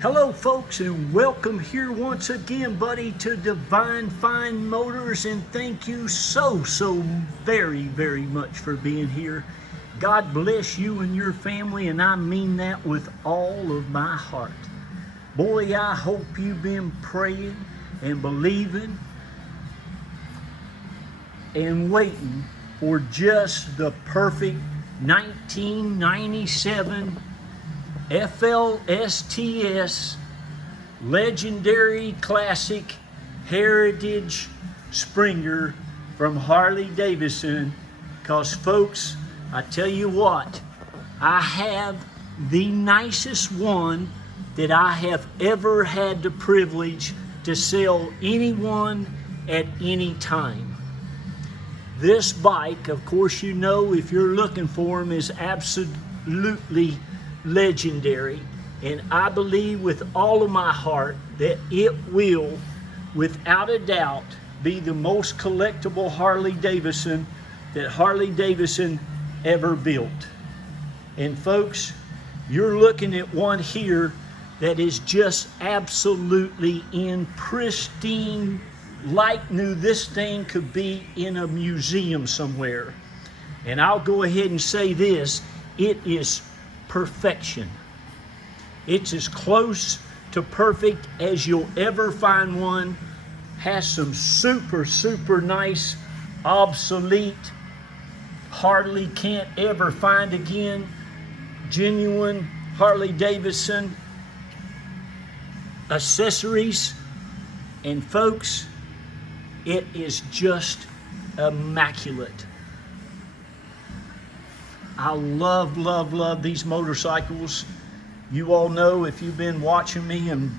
Hello folks, and welcome here once again, buddy, to Divine Fine Motors, and thank you so very much for being here. God bless you and your family, and I mean that with all of my heart. Boy, I hope you've been praying and believing and waiting for just the perfect 1997 FLSTS legendary classic heritage Springer from Harley Davidson, because folks, I tell you what, I have the nicest one that I have ever had the privilege to sell anyone at any time. This bike, of course, you know, if you're looking for them, is absolutely legendary, and I believe with all of my heart that it will, without a doubt, be the most collectible Harley Davidson that Harley Davidson ever built. And folks, you're looking at one here that is just absolutely in pristine, like new. This thing could be in a museum somewhere. And I'll go ahead and say this, it is perfection. It's as close to perfect as you'll ever find one. Has some super nice, obsolete, hardly can't ever find again, genuine Harley Davidson accessories. And folks, it is just immaculate. I love these motorcycles. You all know, if you've been watching me and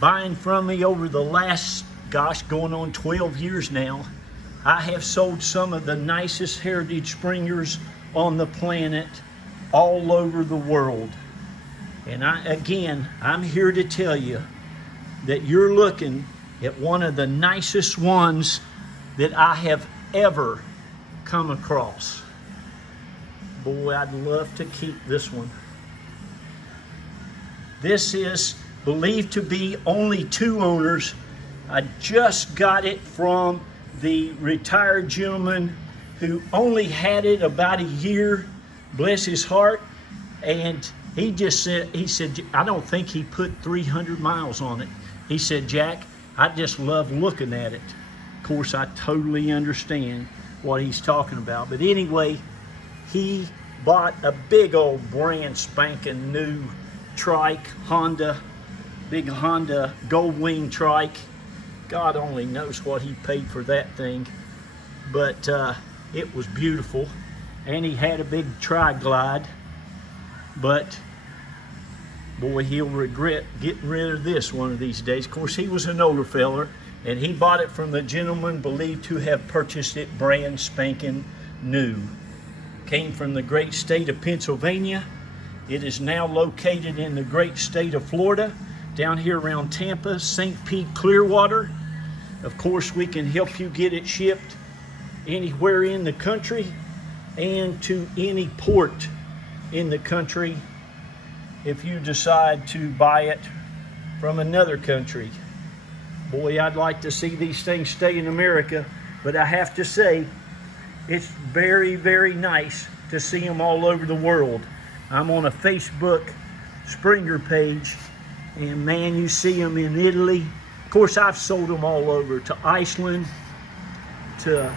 buying from me over the last, gosh, going on 12 years now, I have sold some of the nicest heritage Springers on the planet all over the world. And I'm here to tell you that you're looking at one of the nicest ones that I have ever come across. Boy, I'd love to keep this one. This is believed to be only 2 owners. I just got it from the retired gentleman who only had it about a year, bless his heart. And he said, I don't think he put 300 miles on it. He said, Jack, I just love looking at it. Of course, I totally understand what he's talking about. But anyway, he bought a big old brand spanking new trike, big Honda Gold Wing trike. God only knows what he paid for that thing, but it was beautiful. And he had a big tri-glide, but boy, he'll regret getting rid of this one of these days. Of course, he was an older feller, and he bought it from the gentleman believed to have purchased it brand spanking new. Came from the great state of Pennsylvania. It is now located in the great state of Florida, down here around Tampa, St. Pete, Clearwater. Of course, we can help you get it shipped anywhere in the country and to any port in the country if you decide to buy it from another country. Boy, I'd like to see these things stay in America, but I have to say, it's very nice to see them all over the world. I'm on a Facebook Springer page, and man, you see them in Italy. Of course, I've sold them all over, to Iceland, to,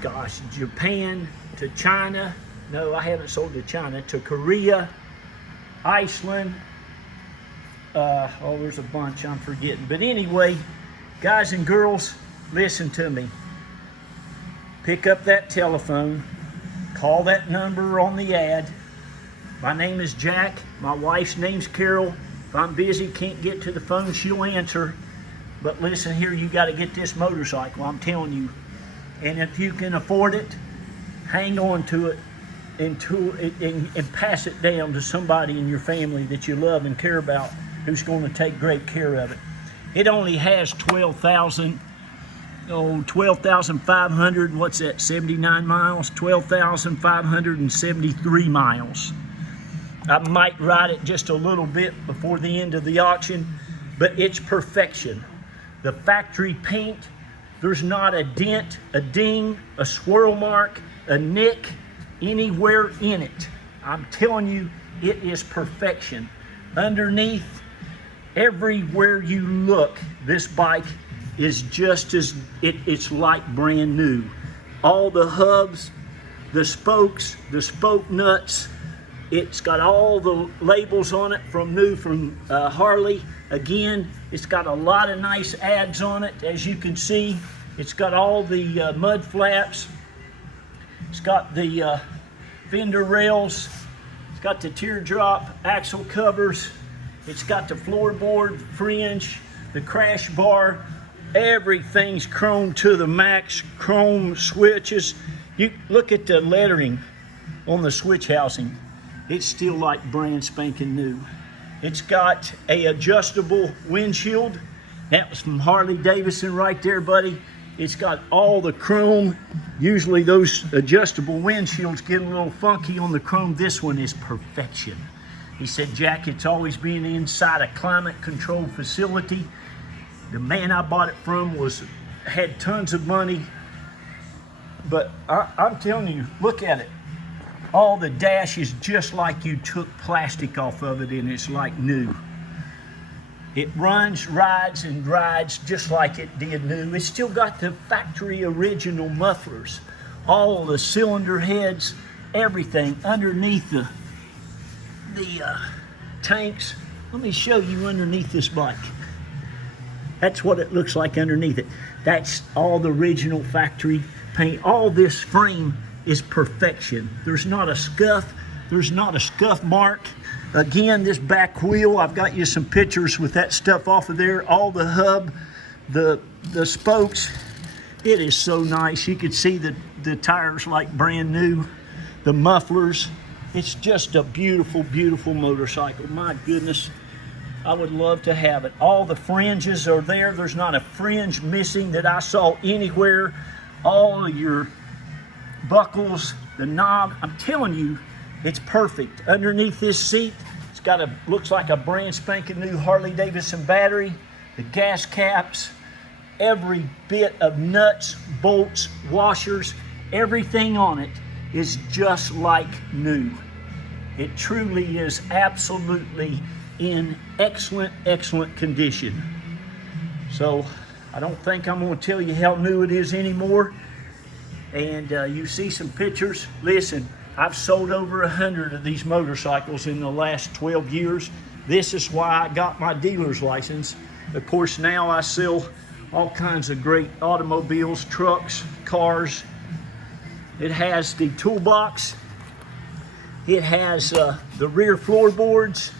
gosh, Japan, to China. No, I haven't sold to China. To Korea, Iceland. Oh, there's a bunch I'm forgetting. But anyway, guys and girls, listen to me. Pick up that telephone, call that number on the ad. My name is Jack, my wife's name's Carol. If I'm busy, can't get to the phone, she'll answer. But listen here, you gotta get this motorcycle, I'm telling you. And if you can afford it, hang on to it and pass it down to somebody in your family that you love and care about, who's gonna take great care of it. It only has 12,500, what's that, 79 miles? 12,573 miles. I might ride it just a little bit before the end of the auction, but it's perfection. The factory paint, there's not a dent, a ding, a swirl mark, a nick anywhere in it. I'm telling you, it is perfection. Underneath, everywhere you look, this bike is just as, it's like brand new. All the hubs, the spokes, the spoke nuts, it's got all the labels on it from Harley. Again, it's got a lot of nice ads on it, as you can see. It's got all the mud flaps. It's got the fender rails. It's got the teardrop axle covers. It's got the floorboard fringe, the crash bar. Everything's chrome to the max, chrome switches. You look at the lettering on the switch housing. It's still like brand spanking new. It's got a adjustable windshield. That was from Harley Davidson right there, buddy. It's got all the chrome. Usually those adjustable windshields get a little funky on the chrome. This one is perfection. He said, Jack, it's always been inside a climate controlled facility. The man I bought it from had tons of money. But I'm telling you, look at it. All the dash is just like you took plastic off of it, and it's like new. It runs, rides, and rides just like it did new. It's still got the factory original mufflers, all the cylinder heads, everything underneath the tanks. Let me show you underneath this bike. That's what it looks like underneath it. That's all the original factory paint. All this frame is perfection. There's not a scuff. There's not a scuff mark. Again, this back wheel, I've got you some pictures with that stuff off of there. All the hub, the spokes. It is so nice. You could see the tires like brand new. The mufflers. It's just a beautiful, beautiful motorcycle. My goodness. I would love to have it. All the fringes are there. There's not a fringe missing that I saw anywhere. All of your buckles, the knob, I'm telling you, it's perfect. Underneath this seat, it's got looks like a brand spanking new Harley Davidson battery. The gas caps, every bit of nuts, bolts, washers, everything on it is just like new. It truly is absolutely in excellent, excellent condition. So I don't think I'm going to tell you how new it is anymore. And you see some pictures. Listen, I've sold over 100 of these motorcycles in the last 12 years. This is why I got my dealer's license. Of course, now I sell all kinds of great automobiles, trucks, cars. It has the toolbox. It has the rear floorboards.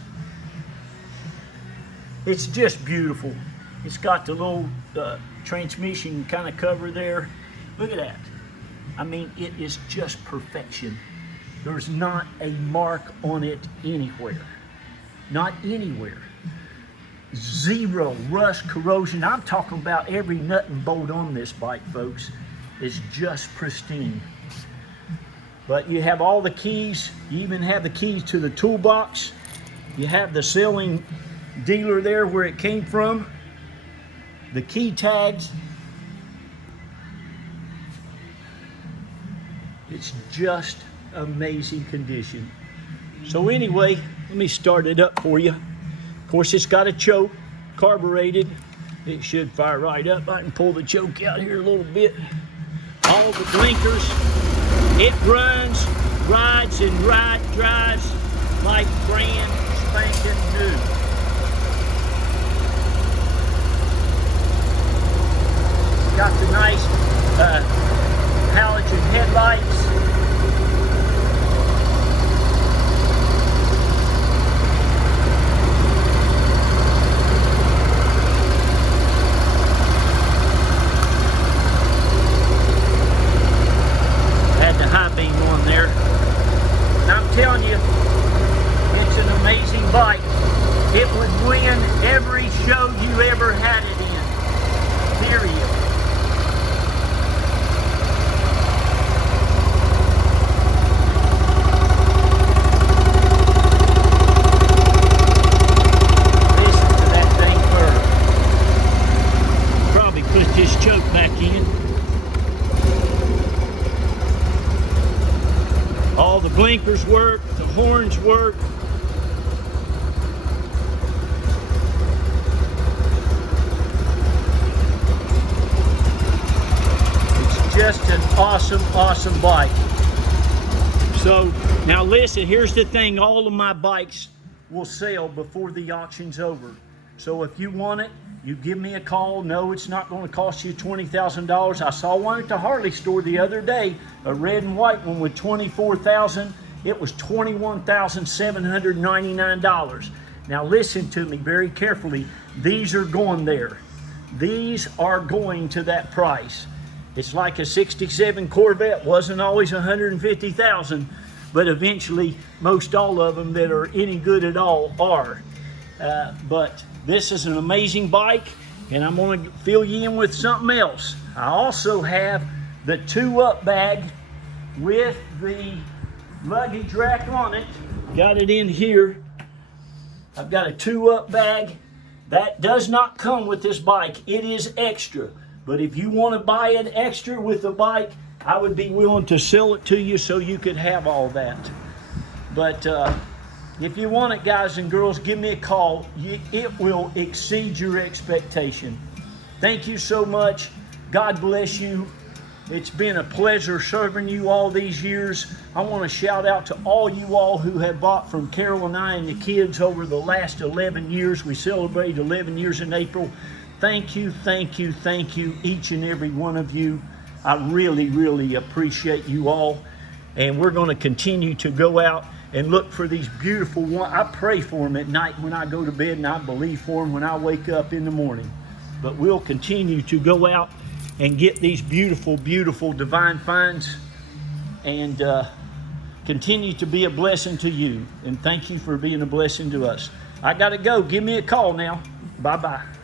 It's just beautiful. It's got the little transmission kind of cover there. Look at that. I mean, it is just perfection. There's not a mark on it anywhere. Not anywhere. Zero rust, corrosion. I'm talking about every nut and bolt on this bike, folks, is just pristine. But you have all the keys. You even have the keys to the toolbox. You have the selling dealer there where it came from. The key tags. It's just amazing condition. So anyway, let me start it up for you. Of course, it's got a choke, carbureted. It should fire right up. I can pull the choke out here a little bit. All the blinkers. It runs, rides, and drives like brand spanking new. Got the nice halogen headlights. Had the high beam on there. And I'm telling you, it's an amazing bike. It would win every show you ever had it in. Period. awesome, awesome bike. So now listen, here's the thing, all of my bikes will sell before the auction's over. So if you want it, you give me a call. No, it's not going to cost you $20,000. I saw one at the Harley store the other day, a red and white one with $24,000. It was $21,799. Now listen to me very carefully. These are going there. These are going to that price. It's like a 67 Corvette, wasn't always 150,000, but eventually most all of them that are any good at all are. But this is an amazing bike, and I'm going to fill you in with something else. I also have the 2-up bag with the luggage rack on it. Got it in here. I've got a 2-up bag. That does not come with this bike. It is extra. But if you want to buy it extra with the bike, I would be willing to sell it to you so you could have all that. But if you want it, guys and girls, give me a call. It will exceed your expectation. Thank you so much. God bless you. It's been a pleasure serving you all these years. I want to shout out to all you all who have bought from Carol and I and the kids over the last 11 years. We celebrated 11 years in April. Thank you, thank you, thank you, each and every one of you. I really, really appreciate you all. And we're going to continue to go out and look for these beautiful ones. I pray for them at night when I go to bed, and I believe for them when I wake up in the morning. But we'll continue to go out and get these beautiful, beautiful divine finds, and continue to be a blessing to you. And thank you for being a blessing to us. I got to go. Give me a call now. Bye-bye.